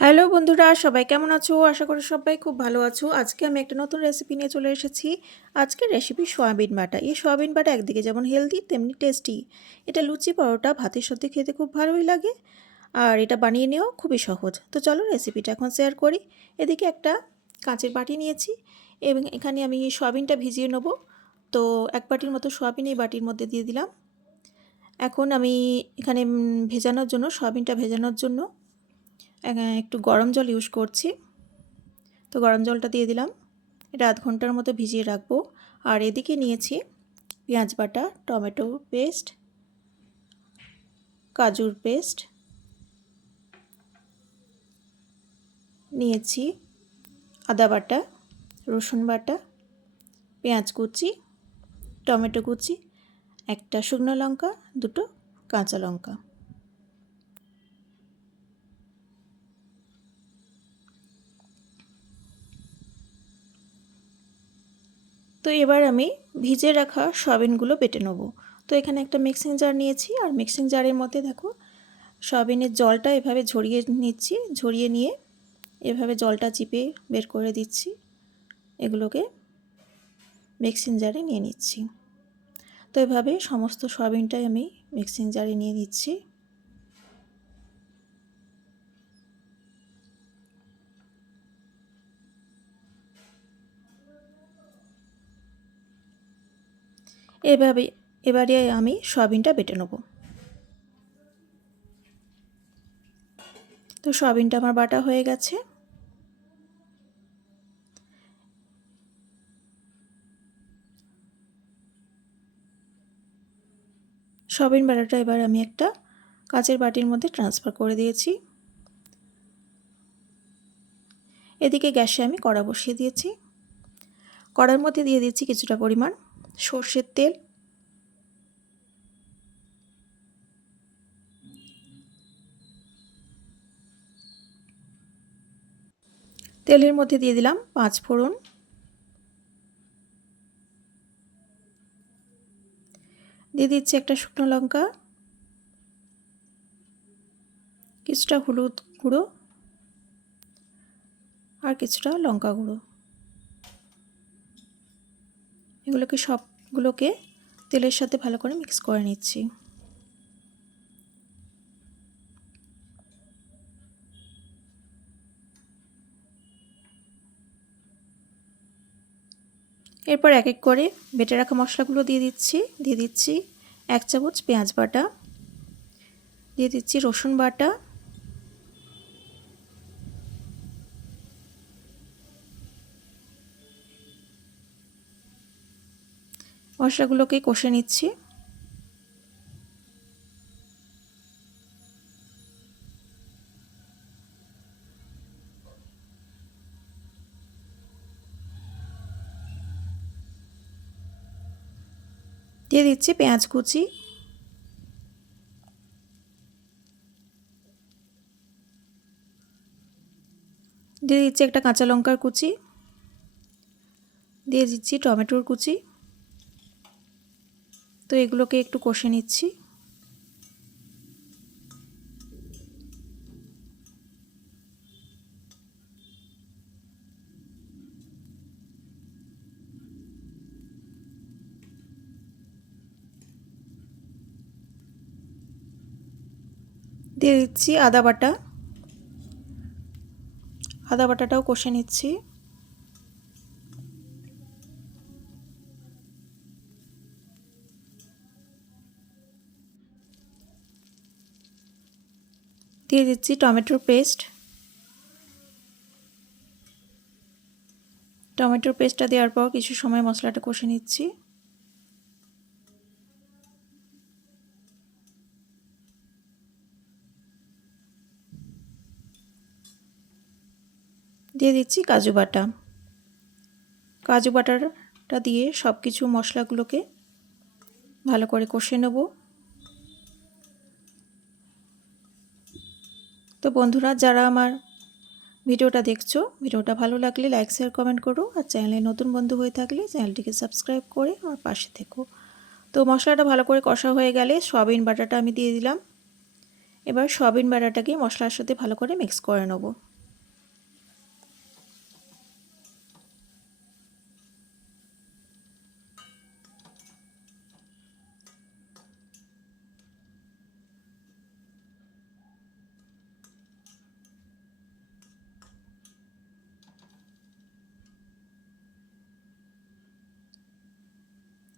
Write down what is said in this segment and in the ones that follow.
Hello বন্ধুরা, সবাই কেমন আছো? আশা করি সবাই খুব ভালো আছো। আজকে আমি একটা নতুন রেসিপি নিয়ে চলে এসেছি। আজকের রেসিপি সয়াবিন বাটা। এই সয়াবিন বাটা একদিকে যেমন হেলদি তেমনি টেস্টি। এটা লুচি, পরোটা, ভাতের সাথে খেতে খুব ভালোই লাগে। আর এটা বানিয়ে নেওয়া খুবই সহজ। তো চলো রেসিপিটা এখন শেয়ার করি। এদিকে একটা কাঁচের বাটি নিয়েছি এবং এখানে আমি সয়াবিনটা ভিজিয়ে নেব। তো এক বাটির মতো সয়াবিন এই বাটির মধ্যে দিয়ে দিলাম। এখন আমি এখানে ভেজানোর জন্য সয়াবিনটা ভেজানোর জন্য একটু গরম জল ইউজ করছি। তো গরম জলটা দিয়ে দিলাম। এটা আধ ঘন্টার মতো ভিজিয়ে রাখবো। আর এদিকে নিয়েছি পেঁয়াজ বাটা, টমেটো পেস্ট, কাজুর পেস্ট, নিয়েছি আদা বাটা, রসুন বাটা, পেঁয়াজ কুচি, টমেটো কুচি, একটা শুকনো লঙ্কা, দুটো কাঁচা লঙ্কা। তো এবার আমি ভিজে রাখা সয়াবিনগুলো বেটে নেব। তো এখানে একটা মিক্সিং জার নিয়েছি আর মিক্সিং জারের মধ্যে দেখো সয়াবিনের জলটা এভাবে ঝরিয়ে নিচ্ছি। ঝরিয়ে নিয়ে এভাবে জলটা চিপে বের করে দিচ্ছি। এগুলোকে মিক্সিং জারে নিয়ে নিচ্ছি। তো এভাবে সমস্ত সয়াবিনটাই আমি মিক্সিং জারে নিয়ে নিচ্ছি। এবারে আমি সয়াবিনটা বেটে নেব। তো সয়াবিনটা আমার বাটা হয়ে গেছে। সয়াবিন বাটাটা এবার আমি একটা কাচের বাটির মধ্যে ট্রান্সফার করে দিয়েছি। এদিকে গ্যাসে আমি কড়া বসিয়ে দিয়েছি। কড়ার মধ্যে দিয়ে দিচ্ছি কিছুটা পরিমাণ সর্ষের তেল। তেলের মধ্যে দিয়ে দিলাম 5 ফোড়ন, দিয়ে দিচ্ছি একটা শুকনো লঙ্কা, কিছুটা হলুদ গুঁড়ো আর কিছুটা লঙ্কা গুঁড়ো। এগুলোকে সবগুলোকে তেলের সাথে ভালো করে মিক্স করে নিচ্ছি। এরপর এক এক করে বেটে রাখা মশলাগুলো দিয়ে দিচ্ছি 1 চামচ পেঁয়াজ বাটা, দিয়ে দিচ্ছি রসুন বাটা, মশলাগুলোকে কষে নিচ্ছি। দিয়ে দিচ্ছি পেঁয়াজ কুচি, দিয়ে দিচ্ছি একটা কাঁচা লঙ্কার কুচি, দিয়ে দিচ্ছি টমেটোর কুচি। তো এগুলোকে একটু কষে নিচ্ছি। দিয়ে দিচ্ছি আদা বাটা, আদা বাটাটাও কষে নিচ্ছি। দিয়ে দিচ্ছি টমেটোর পেস্ট, টমেটোর পেস্টটা দেওয়ার পর কিছু সময় মশলাটা কষে নিচ্ছি। দিয়ে দিচ্ছি কাজু বাটা, কাজু বাটাটা দিয়ে সব কিছু মশলাগুলোকে ভালো করে কষে নেব। তো বন্ধুরা, যারা আমার ভিডিওটা দেখছো, ভিডিওটা ভালো লাগলে লাইক শেয়ার কমেন্ট করো। আর চ্যানেলে নতুন বন্ধু হয়ে থাকলে চ্যানেলটিকে সাবস্ক্রাইব করে আমার পাশে থেকো। তো মশলাটা ভালো করে কষা হয়ে গেলে সয়াবিন বাটাটা আমি দিয়ে দিলাম। এবার সয়াবিন বাটাটাকে মশলার সাথে ভালো করে মিক্স করে নেব।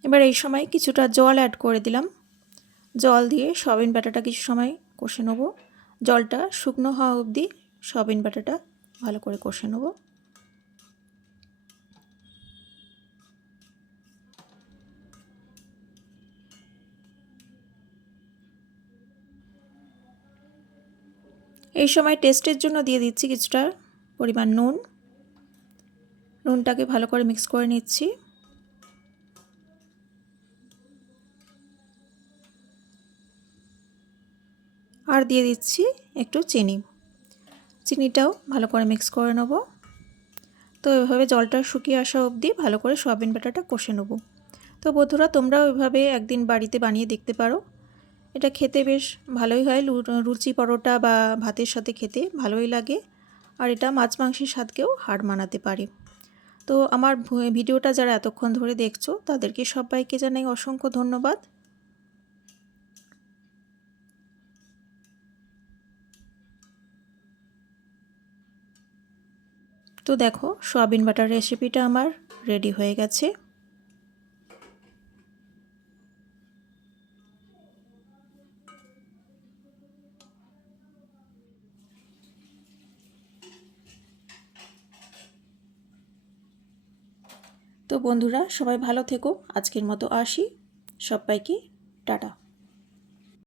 এবার এই সময় কিছুটা জল অ্যাড করে দিলাম। জল দিয়ে সয়াবিন বাটাটা কিছু সময় কষে নেব। জলটা শুকনো হওয়া অবধি সয়াবিন বাটাটা ভালো করে কষে নেব। এই সময় টেস্টের জন্য দিয়ে দিচ্ছি কিছুটা পরিমাণ নুন। নুনটাকে ভালো করে মিক্স করে নিচ্ছি। আর দিয়ে দিচ্ছি একটু চিনি। চিনিটাও ভালো করে মিক্স করে নেব। তো এভাবে জলটা শুকিয়ে আসা অবধি ভালো করে সয়াবিন বাটাটা কষে নেব। তো বন্ধুরা, তোমরাও এভাবে একদিন বাড়িতে বানিয়ে দেখতে পারো। এটা খেতে বেশ ভালোই হয়, লুচি পরোটা বা ভাতের সাথে খেতে ভালোই লাগে। আর এটা মাছ মাংসের স্বাদকেও হার মানাতে পারে। তো আমার ভিডিওটা যারা এতক্ষণ ধরে দেখছো তাদেরকে সবাইকে জানাই অসংখ্য ধন্যবাদ। তো দেখো, সয়াবিন বাটার রেসিপিটা আমার রেডি হয়ে গেছে। তো বন্ধুরা, সবাই ভালো থেকো। আজকের মতো আসি। সবাইকে টাটা।